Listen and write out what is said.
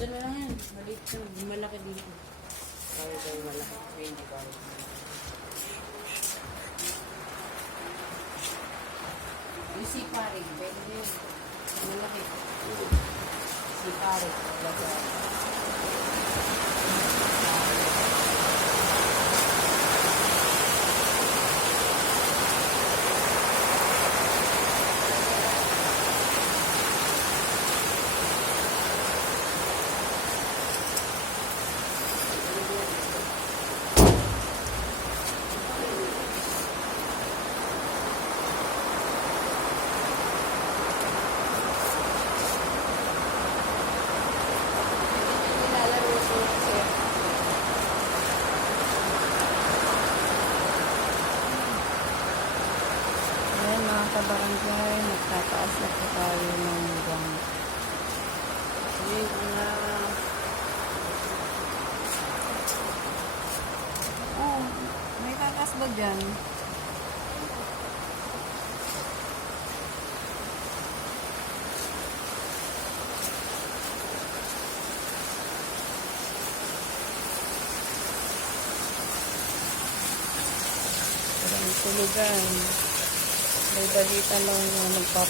Ito, malaki dito. Kaya daw malaki. Hindi kaya. Yung siparing, pwede din. Malaki. Siparing. Talaga. Nilalaro kabarangay, magtataas na po tayo ng gang. Hindi na. Oh, may tatas ba dyan? Walang tulugan. May balita lang na nagpap